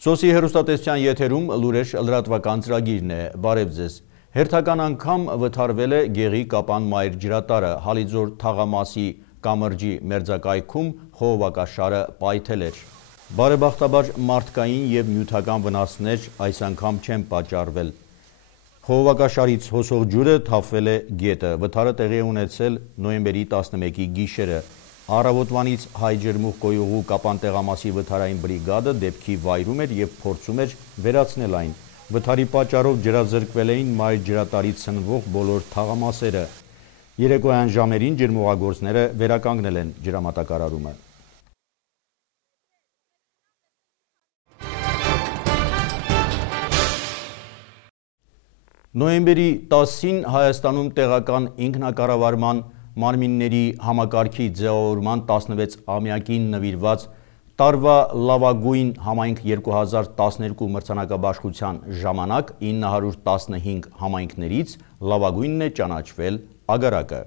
Սոսի հեռուստատեսության եթերում լուրեր լրատվական ծրագիրն է, բարև ձեզ։ Հերթական անգամ վթարվել է Գեղի Կապան մայր ջրատարը, Հալիձոր թաղամասի կամրջի մերձակայքում խողովակաշարը պայթել էր։ Բարեբախտաբար մարդկային և նյութական վնասներ այս անգամ չեն պատճառվել։ Խողովակաշարից հոսող ջուրը թափվել է գետը, վթարը տեղի է ունեցել նոյեմբերի 11-ի գիշերը։ Առավոտվանից հայ ջրմուղ գոյուղու Կապան տեղամասի վթարային բրիգադը դեպքի վայրում էր և փորձում էր վերացնել այն։ Վթարի պատճառով ջրազրկվել էին մայր ջրատարից սնվող բոլոր թաղամասերը։ Երեկոյան ժամերին ջրմուղագործները վերականգնել են ջրամատակարարումը։ Նոյեմբերի 10-ին Հայաստանում տեղական ինքնակառավարման մարմինների համակարգի ձևավորման 16-ամյակին նվիրված տարվա լավագույն համայնք 2012 մրցանակաբաշխության ժամանակ 915 համայնքներից լավագույնն է ճանաչվել Ագարակը։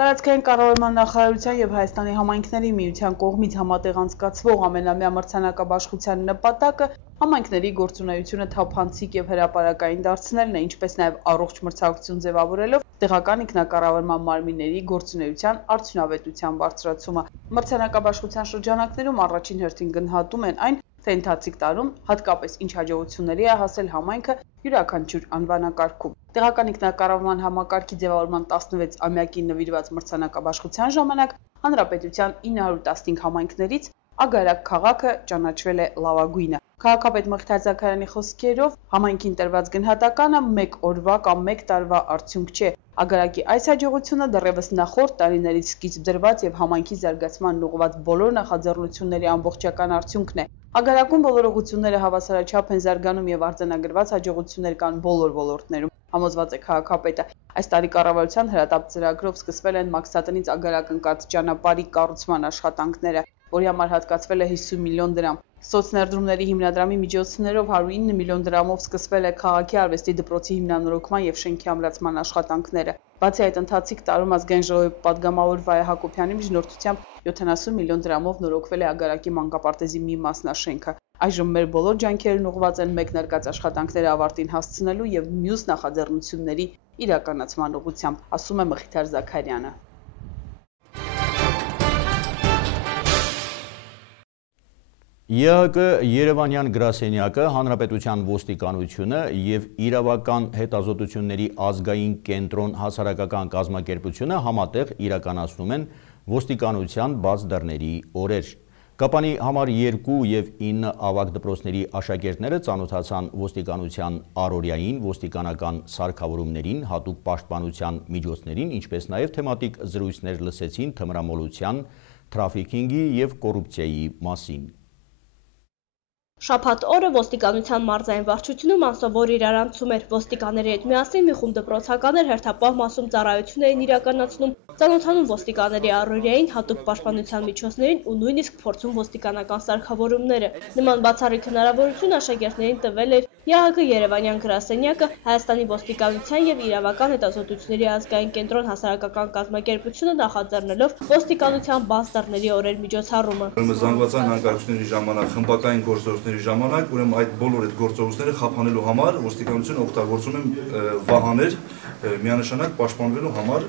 Տարածքային կառավարման նախարարության և Հայաստանի համայնքների միության կողմից համատեղ անցկացվող ամենամյա մրցանակաբաշխության նպատակը համայնքների գործունեությունը թափանցիկ և հրապարակային դարձնելն է, ինչպես նաև առողջ մրցակցություն ձևավորելով տեղական ինքնակառավարման մարմինների գործունեության արդյունավետության բարձրացումը։ Մրցանակաբաշխության շրջանակներում առաջին հերթին գնահատում են այն, թե ընթացիկ տարում հատկապես ինչ հաջողությունների է հասել համայնքը յուրաքանչյուր անվանակարգում։ Տեղական ինքնակառավարման համակարգի ձևավորման 16-ամյակին նվիրված մրցանակաբաշխության ժամանակ հանրապետության 915 համայնքներից Ագարակ քաղաքը ճանաչվել է լավագույնը։ Քաղաքապետ Մղթար Զաքարյանի խոսքերով համայնքին տրված գնահատականը մեկ օրվա կամ մեկ տարվա արդյունք չէ։ Ագարակի այս հաջողությունը դեռևս նախորդ տարիներից սկիզբ դրված և համայնքի զարգացմանն ուղղված բոլոր նախաձեռնությունների ամբողջական արդյունքն է։ Ագարակում բոլոր ուղղությունները հավասարաչափ են զարգանում և արձանագրված հաջողություններ կան բոլոր ոլորտներում, համոզված է քաղաքապետը։ Այս տարի կառավարության հրատապ ծրագրով սկսվել են Մաքսատնից Ագարակ ընկած ճանապարհի կառուցման աշխատանքները, որի համար հատկացվել է 50 միլիոն դրամ։ Սոցներդրումների հիմնադրամի միջոցներով 109 միլիոն դրամով սկսվել է քաղաքի արվեստի դպրոցի հիմնանորոգման և շենքի ամրացման աշխատանքները։ Բացի այդ, ընթացիկ տարում ազգային ժողովի պատգամավոր Վայա Հակոբյանի միջնորդությամբ 70 միլիոն դրամով նորոգվել է Ագարակի մանկապարտեզի մի մասնաշենքը։ Այժմ մեր բոլոր ջանքերն ուղղված են մեկնարկած աշխատանքները ավարտին հասցնելու և մյուս նախաձեռնությունների իրականացման ուղղությամբ, ասում է Մղթար Զաքարյանը։ ԵՀԿ Երևանյան գրասենյակը, Հանրապետության ոստիկանությունը և Իրավական հետազոտությունների ազգային կենտրոն հասարակական կազմակերպությունը համատեղ իրականացնում են ոստիկանության բաց դռների օրեր։ Կապանի համար 2 և 9 ավագ դպրոցների աշակերտները ծանոթացան ոստիկանության առօրյային, ոստիկանական սարքավորումներին, հատուկ պաշտպանության միջոցներին, ինչպես նաև թեմատիկ զրույցներ լսեցին թմրամոլության, թրաֆիքինգի և կոռուպցիայի մասին։ Շաբաթ օրը ոստիկանության մարզային վարչությունում անսովոր իրարանցում էր։ Ոստիկանների հետ միասին մի խումբ դպրոցականներ հերթապահ մասում ծառայություն էին իրականացնում, ծանոթանում ոստիկանների առօրյային, հատուկ պաշտպանության միջոցներին ու նույնիսկ փորձում ոստիկանական սարքավորումները։ Նման բացառիկ հնարավորություն աշակերտներին տվել էր ԵՀԿ Երևանյան գրասենյակը, Հայաստանի ոստիկանության և Իրավական հետազոտությունների ազգային կենտրոն հասարակական կազմակերպությունը նախաձեռնելով ոստիկանության բաց դռների օրեր միջոցառումը։ Զանգվածային հանգարությունների ժամանակ, խմբակային գործողությունների ժամանակ, ուրեմն այդ բոլոր այդ գործողությունները խափանելու համար ոստիկանությունը օգտագործում է վահաներ միանշանակ պաշտպանվելու համար,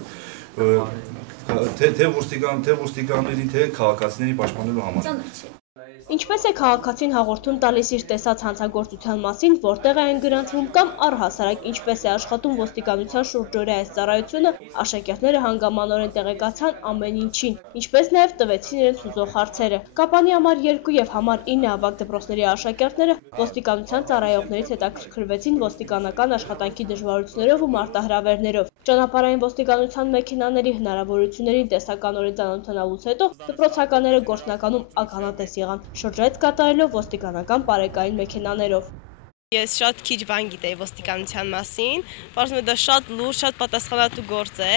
թե ոստիկաններին, թե քաղաքացիների պաշտպանելու համար։ Ինչպես է քաղաքացին հաղորդում տալիս իր տեսած հանցագործության մասին, որտեղ են գրանցվում կամ առհասարակ ինչպես է աշխատում ոստիկանության շուրջօրյա այս ծառայությունը, աշակերտները հանգամանորեն տեղեկացան ամեն ինչին, ինչպես նաև տվեցին իրենց ուզող հարցերը։ Կապանի համար 2 և համար 9 ավագ դպրոցների աշակերտները ոստիկանության ծառայողներից հետաքրքրվեցին ոստիկանական աշխատանքի դժվարություններով ու մարտահրավերներով։ Ճանապարհային ոստիկանության մեքենաների հնարավորություններին տեսականորեն ծանոթանալուց հետո դպրոցականները գործնականում ականատես եղան շրջայց կատարելով ոստիկանական պարեկային մեքենաներով։ Ես շատ քիչ բան գիտեի ոստիկանության մասին, պարզվում է դա շատ լուրջ, շատ պատասխանատու գործ է։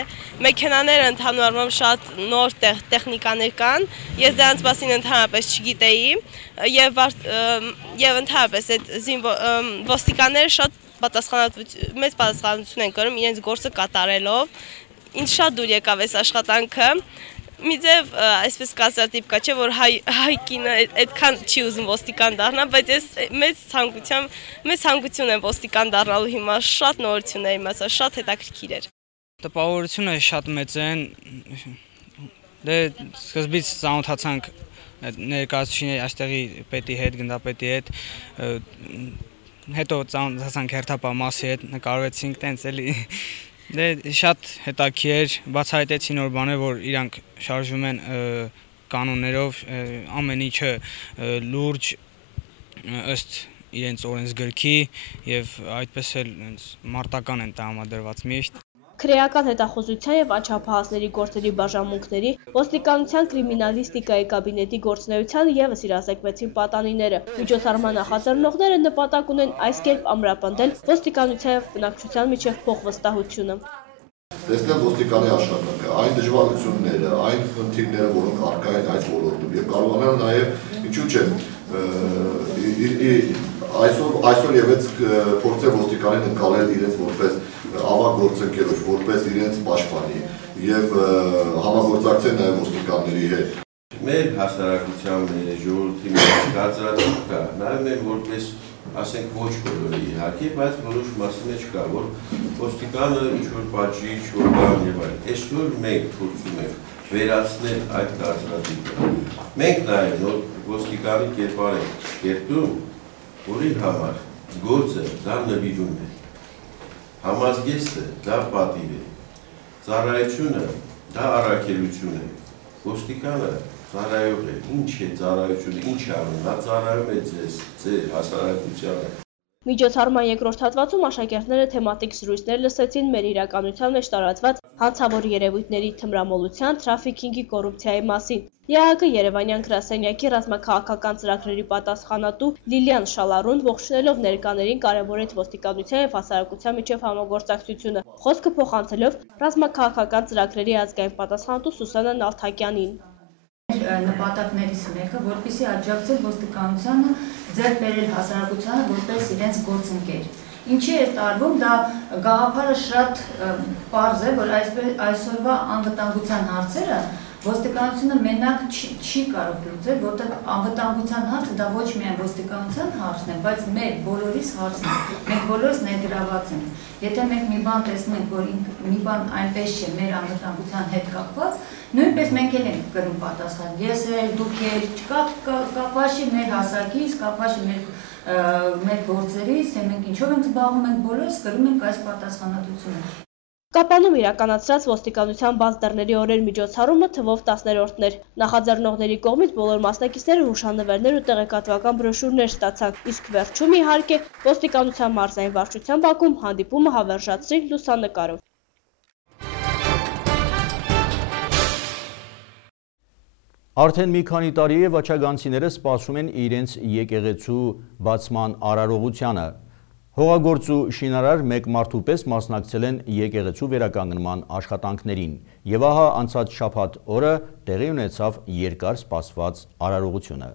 Մեքենաները ընդհանուր առմամբ շատ նոր տեխնիկաներ կան, ես դրանց մասին ընդհանրապես չգիտեի եւ ընդհանրապես այդ ոստիկանները շատ մեծ պատասխանատվություն են կրում իրենց գործը կատարելով։ Ինձ շատ դուր եկավ այս աշխատանքը։ մի ձև այսպես կասատիպ կա, չէ, որ հայ կինը այդքան չի ուզում ոստիկան դառնա, բայց ես մեծ ցանկություն եմ ոստիկան դառնալու հիմա շատ նորություններ իմացա, շատ հետաքրքիր էր։ Տպավորությունը շատ մեծ են, դե սկզբից ծանոթացանք ներկայացուցիչների այստեղի պետի հետ, գնդապետի հետ, հետո ծանոթացանք հերթապահ մասի հետ, նկարվեցինք տենց էլի։ Դե շատ հետաքրքիր բացահայտեցին նոր բաներ, որ իրանք շարժվում են կանոններով, ամեն ինչը լուրջ ըստ իրենց օրենսգրքի եւ այդպես էլ մարտական են տրամադրված միշտ։ Քրեական հետախուզության եւ աչափահասների գործերի բաժանմունքների, ոստիկանության կրիմինալիստիկայի կաբինետի գործունեության եւս իրազեկվեցին պատանիները։ Միջոցառման նախաձեռնողները նպատակ ունեն այս կերպ ամրապնդել ոստիկանության եւ բնակչության միջև փոխվստահությունը։ Տեսնել ոստիկանի աշխատանքը, այն դժվարությունները, այն խնդիրները, որոնք առկա են այս ոլորտում եւ կարողանալ նաեւ ինչու՞ չէ այսօր եւս փորձել ոստիկանին ընկալել իրենց որպես ավագ գործընկերոջ, որպես իրենց պաշտպանի եւ համագործակցել նաեւ ոստիկանների հետ։ Մեր հասարակության մեր ժողովրդի մեջ գազրադիվ կա, նաեւ մեր որպես ասենք ոչ բոլորի իհարկե, բայց որոշ մասի մեջ կա, որ ոստիկանը ինչ-որ պատժի, ինչ-որ բան եւ այլն։ Այսօր մենք փորձում ենք վերացնել այդ գազրադիվը։ Մենք նաեւ նոր ոստիկանի կերպար ենք կերտում, որի համար գործը դա նվիրում է, համազգեստը դա պատիվ է, ծառայությունը դա առաքելություն է, ոստիկանը ծառայող է, ինչ է ծառայությունը, ինչ անում, նա ծառայում է ձեր հասարակությանը։ Միջոցառման երկրորդ հատվածում աշակերտները թեմատիկ զրույցներ լսեցին մեր իրականության մեջ տարածված հանցավոր երևույթների թմրամոլության, թրաֆիքինգի, կոռուպցիայի մասին։ ԵԱՀԿ Երևանյան գրասենյակի ռազմաքաղաքական ծրագրերի պատասխանատու Լիլիան Շալարուն ողջունելով ներկաներին կարևորեց ոստիկանության եւ հասարակության միջև համագործակցությունը, խոսքը փոխանցելով ռազմաքաղաքական ծրագրերի ազգային պատասխանատու Սուսանա Նալթակյանին։ Նպատակներից մեկը, որպեսզի աջակցել ոստիկանությանը ձեռք բերել հասարակությանը որպես իրենց գործընկեր։ Ինչի է տարվում, դա գաղափարը շատ պարզ է, որ այսօրվա անվտանգության հարցերը ոստիկանությունը մենակ չի կարող լուծել, որտեղ անվտանգության հարցը դա ոչ միայն ոստիկանության հարցն է, բայց մեր բոլորիս հարցն է։ Մենք բոլորս ներգրաված ենք։ Եթե մենք մի բան տեսնենք, որ մի բան այնպես չէ մեր անվտանգության հետ կապված, նույնպես մենք էլ ենք կրում պատասխան։ Ես էլ, դուք էլ, կապված չի մեր հասակից, կապված չի մեր գործերից, մենք ինչով ենք զբաղվում, մենք բոլորս կրում ենք այս պատասխանատվությունը։ Կապանում իրականացրած ոստիկանության բաց դռների օրեր միջոցառումը թվով 10-րդներ։ Նախաձեռնողների կողմից բոլոր մասնակիցները հուշանվերներ ու տեղեկատվական բրոշյուրներ ստացան, իսկ վերջում իհարկե ոստիկանության մարզային վարչության բակում հանդիպումը հավերժացրի լուսանկարով։ Արդեն մի քանի տարի է վաչագանցիները սպասում են իրենց եկեղեցու բացման արարողությանը։ Հողագործու շինարար մեկ մարդու պես մասնակցել են եկեղեցու վերականգնման աշխատանքներին եւ ահա անցած շաբաթ օրը տեղի ունեցավ երկար սպասված արարողությունը։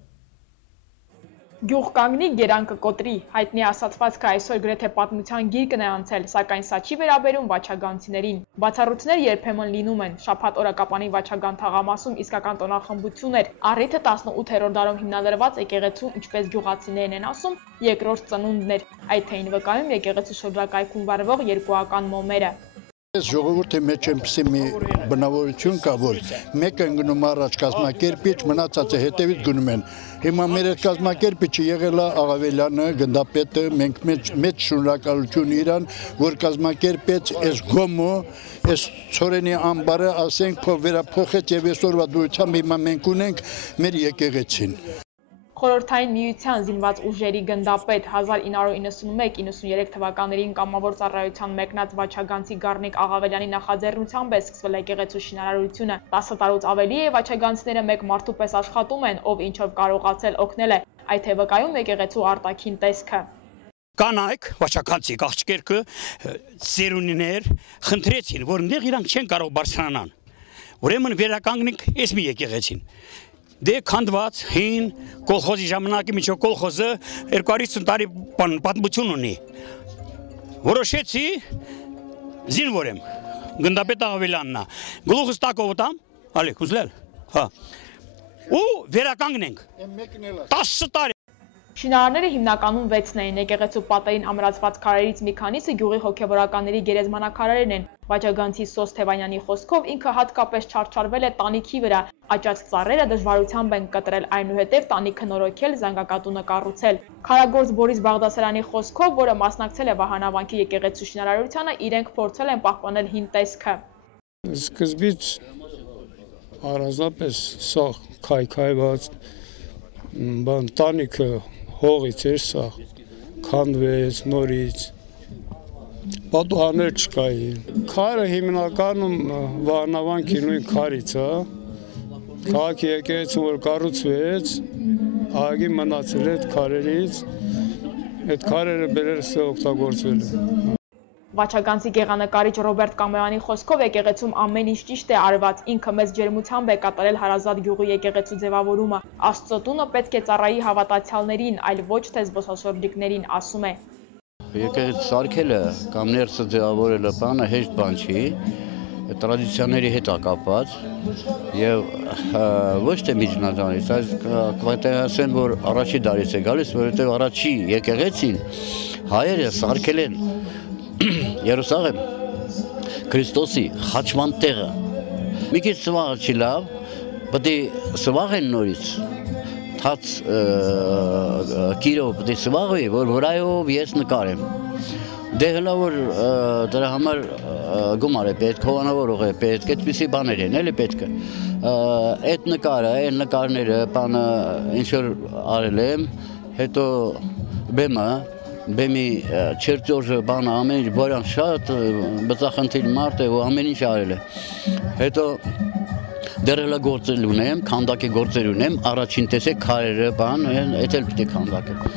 Գյուղ կանգնի, գերանքը կոտրի, հայտնի ասացվածքը այսօր գրեթե պատմության գիրկն է անցել, սակայն սա չի վերաբերում վաչագանցիներին։ Բացառություններ երբեմն լինում են, շաբաթ օրը Կապանի վաչագան թաղամասում իսկական տոնախմբություն էր, առիթը 18-րդ դարում հիմնադրված եկեղեցու, ինչպես գյուղացիներն են ասում, երկրորդ ծնունդն էր, այդ էին վկայում եկեղեցու շրջակայքում վարվող երկուական մոմերը։ Այս ժողովրդի մեջ այնպիսի մի բնավորություն կա, որ մեկը գնում առաջ կազմակերպիչ, մնացածը հետևից գնում են։ Հիմա մեր կազմակերպիչը եղել է Աղավելյանը, գնդապետը, մենք մեծ շնորհակալություն իրան, որ կազմակերպեց այս գոմը, այս ծորենի ամբարը, ասենք, վերափոխեց եւ այսօրվա դրությամբ հիմա մենք ունենք մեր եկեղեցին։ Խորհրդային միության զինված ուժերի գնդապետ 1991-93 թվականներին կամավոր ծառայության մեկնած վաչագանցի Գառնիկ Աղավելյանի նախաձեռնությամբ է սկսվել եկեղեցու շինարարությունը։ 10 տարուց ավելի է վաչագանցիները մեկ մարդու պես աշխատում են, ով ինչով կարողացել օգնել է, այդ է վկայում եկեղեցու արտաքին տեսքը։ Կանայք վաչագանցի աղջիկերքը ծերունիներ խնդրեցին, որ այնտեղ իրանք չեն կարող բարձրանան։ Ուրեմն վերականգնենք այս մի եկեղեցին։ Դե քանդված հին կոլխոզի ժամանակի միջով կոլխոզը 250 տարի պատմություն ունի։ Որոշեցի զինվոր եմ, գնդապետ Աղավելյանն է, գլուխս տակով ուտամ, ալեք ուզլել։ Հա։ Ու վերականգնենք։ 10 տարի Շինարարները հիմնականում 6-ն էին, եկեղեցու պատերին ամրացված քարերից մի քանիսը գյուղի հոգևորականների գերեզմանակարերն են։ Վաճագանցի Սոս Թևանյանի խոսքով ինքը հատկապես չարչարվել է տանիքի վրա, աճած ծառերը դժվարությամբ են կտրել, այնուհետև տանիքը նորոգել, զանգակատունը կառուցել։ Քարագործ Բորիս Բաղդասարյանի խոսքով, որը մասնակցել է Վահանավանքի եկեղեցու շինարարությանը, իրենք փորձել են պահպանել հին տեսքը։ Սկզբից առանձնապես սա քայքայված տանիքը հողից էր սա, քանդվեց նորից, պատուհաններ չկային։ Քարը հիմնականում Վահանավանքի նույն քարից է, քաղաքի եկեղեցին որ կառուցվեց, ահագին մնացել է այդ քարերից, այդ քարերը բերել ստե օգտագործվել են։ Վաճագանցի գեղանկարիչ Ռոբերտ Կամոյանի խոսքով եկեղեցում ամեն ինչ ճիշտ է արված, ինքը մեծ ջերմությամբ է կատարել Հարազատ գյուղի եկեղեցու ձևավորումը։ Աստծո տունը պետք է ծառայի հավատացյալներին, այլ ոչ թե զբոսաշրջիկներին, ասում է։ Եկեղեցի սարքելը կամ ներսը ձևավորելը բանը հեշտ բան չի, տրադիցիաների հետ է կապված եւ ոչ թե միջնադարից, այս կվայտայասեն, որ առաջի դարից է գալիս, որովհետեւ առաջի եկեղեցին հայերը սարքել են Երուսաղեմ Քրիստոսի խաչման տեղը։ Մի քիչ սվաղը չի լավ, պետք է սվաղեն նորից։ Թաց կիրով պետք է սվաղվի, որ վրայով ես նկարեմ։ Դե հլա որ դրա համար գումար է պետք, հովանավորող է պետք, այդպիսի բաներ են, էլի պետք է։ Այդ նկարը, այն նկարները, բանը ինչ որ արել եմ, հետո բեմի չերտյոժը բանը ամեն ինչ բորյան շատ բծախնդիր մարդ է ու ամեն ինչ արել է։ Հետո դեռ հլա գործեր ունեմ, քանդակի գործեր ունեմ, առաջին տեսեք քարերը բան, այդ էլ պիտի քանդակը։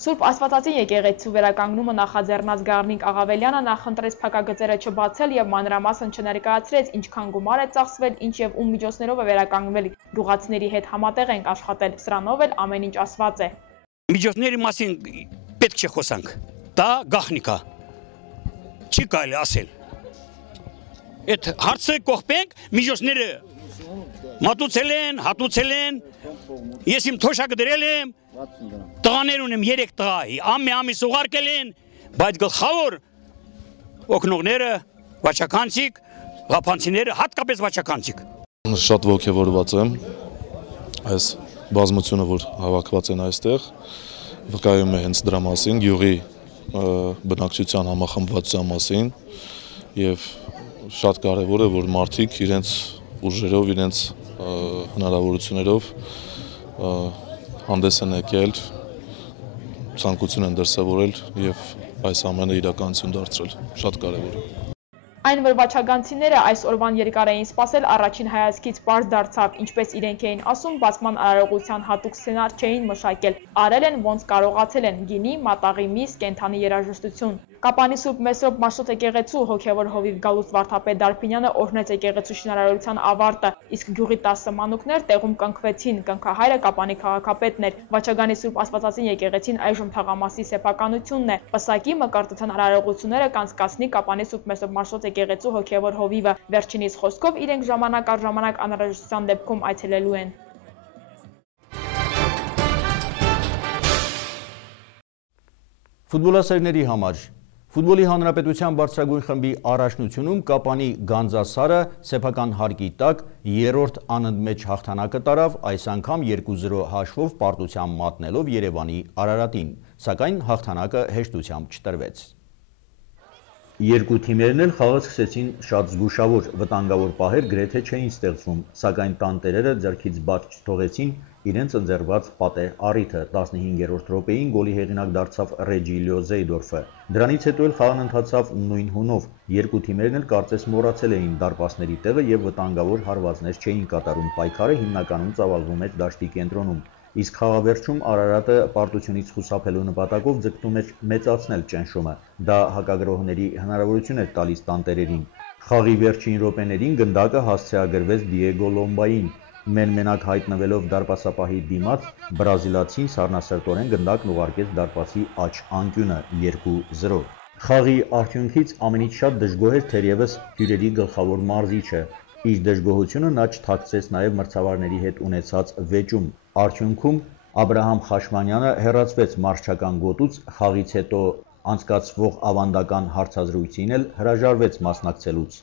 Սուրբ Աստվածածին եկեղեցու վերականգնումը նախաձեռնած Գառնիկ Աղավելյանը նախընտրեց փակագծերը չբացել եւ մանրամասն չներկայացրեց ինչքան գումար է ծախսվել, ինչ եւ ում միջոցներով է վերականգնվել։ Գյուղացիների հետ համատեղ ենք աշխատել, սրանով էլ ամեն ինչ ասված է։ Միջոցների մասին պետք չէ խոսանք։ Դա գաղտնիք է։ Չի կարելի ասել։ Այդ հարցը կողպենք, միջոցները մատուցել են, հատուցել են։ Ես իմ թոշակը դրել եմ, տղաներ ունեմ 3 տղա, ամիս ուղարկել են, բայց գլխավոր օգնողները վաճականցիկ, ղափանցիները, հատկապես վաճականցիկ։ Շատ ոգևորված եմ այս բազմությունը, որ հավաքված են այստեղ, վկայում է հենց դրա մասին, գյուղի բնակչության համախմբվածության մասին եւ շատ կարեւոր է, որ մարդիկ իրենց ուժերով, իրենց հնարավորություններով հանդես են եկել, ցանկություն են դրսևորել եւ այս ամենը իրականություն դարձրել, շատ կարեւոր է։ Այն, որ վաճագանցիները այս օրվան երկար էին սպասել, առաջին հայացքից պարզ դարձավ, ինչպես իրենք էին ասում, բացման արարողության հատուկ սցենար չէին մշակել, արել են ոնց կարողացել են՝ գինի, մատաղի միս, կենդանի երաժշտություն։ Կապանի Սուրբ Մեսրոպ Մաշտոց եկեղեցու հոգևոր հովիվ Գալուստ Վարդապետ Դարբինյանը օրհնեց եկեղեցու շինարարության ավարտը, իսկ գյուղի 10 մանուկներ տեղում կնքվեցին, կնքահայրը Կապանի քաղաքապետն էր։ Վաճագանի Սուրբ Աստվածածին եկեղեցին այժմ թաղամասի սեփականությունն է։ Պսակի մկրտության արարողությունները կանցկացնի Կապանի Սուրբ Մեսրոպ Մաշտոց եկեղեցու հոգևոր հովիվը, վերջինիս խոսքով իրենք ժամանակ առ ժամանակ անհրաժեշտության դեպքում այցելելու են։ Ֆուտբոլասերների համար Ֆուտբոլի հանրապետության բարձրագույն խմբի առաջնությունում Կապանի Գանձասարը սեփական հարկի տակ 3-րդ անընդմեջ հաղթանակը տարավ, այս անգամ 2-0 հաշվով պարտությամբ մատնելով Երևանի Արարատին, սակայն հաղթանակը հեշտությամբ չտրվեց։ Երկու թիմերն էլ խաղը սկսեցին շատ զգուշավոր, վտանգավոր պահեր գրեթե չէին ստեղծվում, սակայն տանտերերը ձեռքից բաց չթողեցին իրենց ընձեռված պատե առիթը 15-րդ րոպեին գոլի հեղինակ դարձավ Ռեջիլիո Զեյդորֆը։ Դրանից հետո էլ խաղն ընթացավ նույն հունով, երկու թիմերն էլ կարծես մոռացել էին դարպասների տեղը եւ վտանգավոր հարվածներ չէին կատարում, պայքարը հիմնականում ծավալվում էր դաշտի կենտրոնում, իսկ խաղավերջում Արարատը պարտությունից խուսափելու նպատակով ձգտում էր մեծացնել ճնշումը, դա հակագրողների հնարավորություն էր տալիս տանտերերին։ Խաղի վերջին րոպեներին գնդակը հասցեագրվեց Դիեգո Լոմբային, մենմենակ հայտնվելով դարպասապահի դիմաց, բրազիլացին սառնասրտորեն գնդակն ուղարկեց դարպասի աջ անկյունը 2-0։ Խաղի արդյունքից ամենից շատ դժգոհ էր թերևս հյուրերի գլխավոր մարզիչը։ Իր դժգոհությունը նա չթաքցրեց նաև մրցավարների հետ ունեցած վեճում։ Արդյունքում Աբրահամ Խաշմանյանը հեռացվեց մարզչական գոտուց, խաղից հետո անցկացվող ավանդական հարցազրույցին էլ հրաժարվեց մասնակցելուց։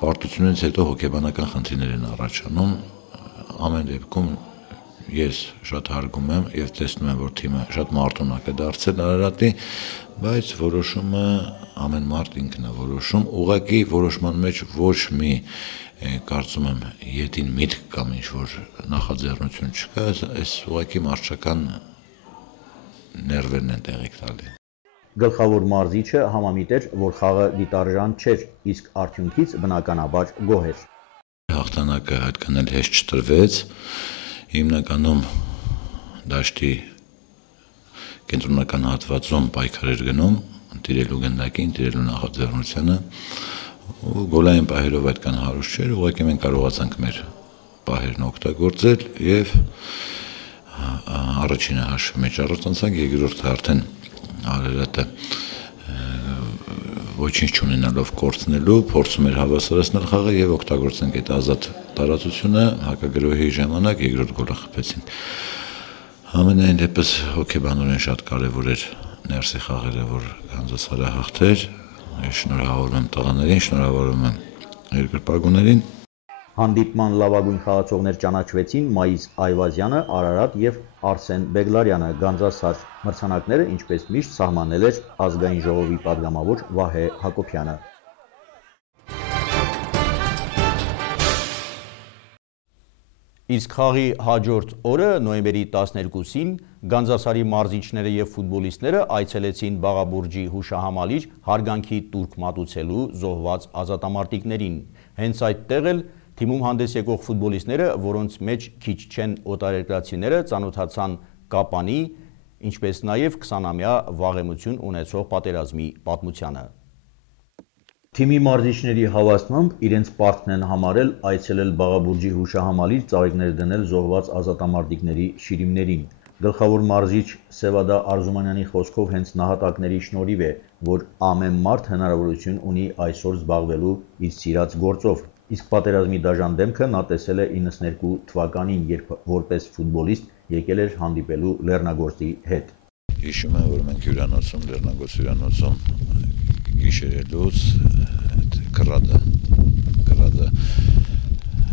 Պարտությունից հետո հոգեբանական խնդիրներ են առաջանում, ամեն դեպքում ես շատ հարգում եմ եւ տեսնում եմ, որ թիմը շատ մարտունակ է դարձել Արարատի, բայց որոշումը ամեն մարդ ինքն է որոշում, ուղղակի որոշման մեջ ոչ մի կարծում եմ ետին միտք կամ ինչ-որ նախաձեռնություն չկա, այս ուղղակի մարզչական ներվերն են տեղիք տալի։ Գլխավոր մարզիչը համամիտ էր, որ խաղը դիտարժան չէր, իսկ արդյունքից բնականաբար գոհ էր։ Հաղթանակը այդքան էլ հեշտ չտրվեց, հիմնականում դաշտի կենտրոնական հատվածում պայքար էր գնում, տիրելու գնդակին, տիրելու նախաձեռնությանը, ու գոլային պահերով այդքան հարուստ չէր, ուղղակի մենք կարողացանք մեր պահերն օգտագործել եւ առաջինը հաշվի մեջ առանցանք, երկրորդը արդեն Արարատը ոչինչ չունենալով կորցնելու, փորձում էր հավասարացնել խաղը եւ օգտագործենք այդ ազատ տարածությունը հակագրոհի ժամանակ երկրորդ գոլը խփեցինք։ Ամենայն դեպս հոգեբանորեն շատ կարեւոր էր ներսի խաղերը, որ Գանձասարը հաղթեր։ Շնորհավորում եմ տղաներին, շնորհավորում եմ երկրպագուներին։ Հանդիպման լավագույն խաղացողներ ճանաչվեցին Մայիս Այվազյանը, Արարատ եւ Արսեն Բեգլարյանը, Գանձասար։ Մրցանակները, ինչպես միշտ, սահմանել էր ազգային ժողովի падգամավոր Վահե Հակոբյանը։ Իսկ խաղի հաջորդ օրը, նոյեմբերի 12-ին, Գանձասարի մարզիչները եւ ֆուտբոլիստները այցելեցին Բաղաբուրջի հուշահամալիր հարգանքի տուրք մատուցելու զոհված ազատամարտիկներին։ Հենց այդտեղ էլ թիմում հանդես եկող ֆուտբոլիստները, որոնց մեջ քիչ չեն օտարերկրացիները, ծանոթացան Կապանի, ինչպես նաև 20-ամյա վաղեմություն ունեցող պատերազմի պատմությանը։ Թիմի մարզիչների հավաստմամբ իրենց պարտքն են համարել այցելել Բաղաբուրջի հուշահամալիր ծաղիկներ դնել զոհված ազատամարտիկների շիրիմներին։ Գլխավոր մարզիչ Սևադա Արզումանյանի խոսքով հենց նահատակների շնորհիվ է, որ ամեն մարդ հնարավորություն ունի այսօր զբաղվելու իր սիրած գործով։ Իսկ պատերազմի դաժան դեմքը նա տեսել է 92 թվականին, երբ որպես ֆուտբոլիստ եկել էր հանդիպելու Լեռնագործի հետ։ Հիշում եմ, որ մենք հյուրանոցում, Լեռնագործ հյուրանոցում գիշերելուց կռադը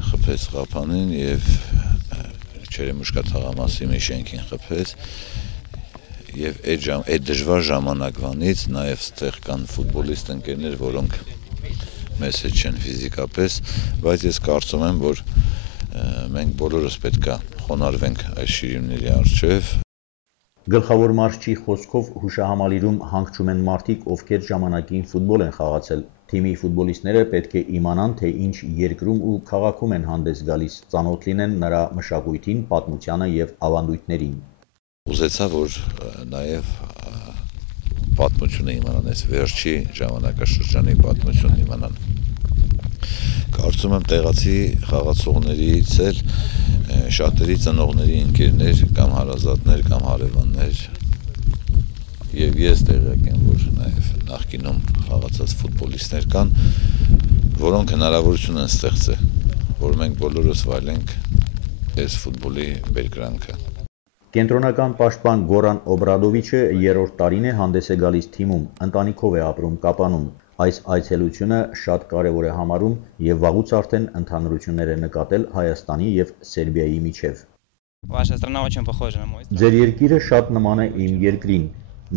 խփեց Ղափանին եւ Չերեմուշկա թաղամասի մի շենքին խփեց եւ այդ դժվար ժամանակվանից նաեւ ստեղ կան ֆուտբոլիստ ընկերներ, որոնք մեզ հետ չեն ֆիզիկապես, բայց ես կարծում եմ, որ մենք բոլորս պետք է խոնարհվենք այս շիրիմների առջև։ Գլխավոր մարզչի խոսքով հուշահամալիրում հանգչում են մարդիկ, ովքեր ժամանակին ֆուտբոլ են խաղացել։ Թիմի ֆուտբոլիստները պետք է իմանան, թե ինչ երկրում ու քաղաքում են հանդես գալիս, ծանոթ լինեն նրա մշակույթին, պատմությանը եւ ավանդույթներին։ Ուզեցա, որ նաեւ պատմությունը իմանան, այս վերջի ժամանակաշրջանի պատմությունն իմանան։ Կարծում եմ տեղացի խաղացողներից էլ շատերի ծնողների ընկերներ կամ հարազատներ կամ հարևաններ եւ ես տեղյակ եմ, որ նաեւ նախկինում խաղացած ֆուտբոլիստներ կան, որոնք հնարավորություն են ստեղծել, որ մենք բոլորս վայելենք այս ֆուտբոլի բերկրանքը։ Կենտրոնական պաշտպան Գորան Օբրադովիչը երրորդ տարին է հանդես է գալիս թիմում, ընտանիքով է ապրում Կապանում։ Այս այցելությունը շատ կարևոր է համարում եւ վաղուց արդեն ընդհանրություններ է նկատել Հայաստանի եւ Սերբիայի միջև։ Ձեր երկիրը շատ նման է իմ երկրին։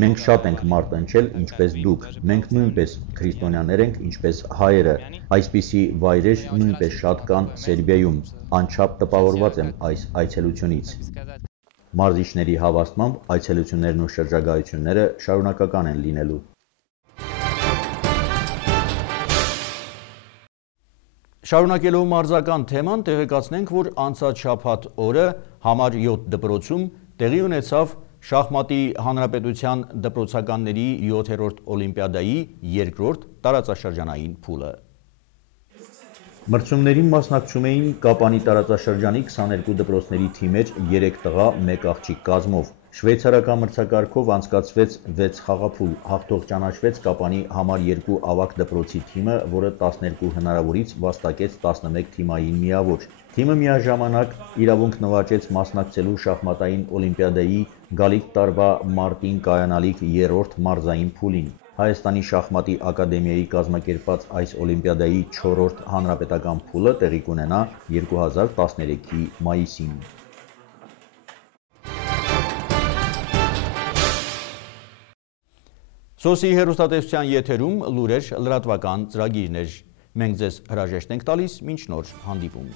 Մենք շատ ենք մարտնչել, ինչպես դուք։ Մենք նույնպես քրիստոնյաներ ենք, ինչպես հայերը։ Այսպիսի վայրեր նույնպես շատ կան Սերբիայում։ Անչափ տպավորված եմ այս այցելությունից։ Մարզիչների հավաստմամբ այցելություններն ու շրջագայությունները շարունակական են լինելու։ Շարունակելով մարզական թեման, տեղեկացնենք, որ անցած շաբաթ օրը համար 7 դպրոցում տեղի ունեցավ շախմատի հանրապետության դպրոցականների 7-րդ օլիմպիադայի երկրորդ տարածաշրջանային փուլը։ Մրցումներին մասնակցում էին Կապանի տարածաշրջանի 22 դպրոցների թիմեր 3 տղա, 1 աղջիկ կազմով։ Շվեյցարական մրցակարգով անցկացվեց 6 խաղափուլ, հաղթող ճանաչվեց Կապանի համար 2 ավագ դպրոցի թիմը, որը 12 հնարավորից վաստակեց 11 թիմային միավոր։ Թիմը միաժամանակ իրավունք նվաճեց մասնակցելու շախմատային օլիմպիադայի գալիք տարվա մարտին կայանալիք 3-րդ մարզային փուլին։ Հայաստանի շախմատի ակադեմիայի կազմակերպած այս օլիմպիադայի 4-րդ հանրապետական փուլը տեղի կունենա 2013-ի մայիսին։ Սոսի հեռուստատեսության եթերում լուրեր լրատվական ծրագիրներ։ Մենք ձեզ հրաժեշտ ենք տալիս, մինչ նոր հանդիպում։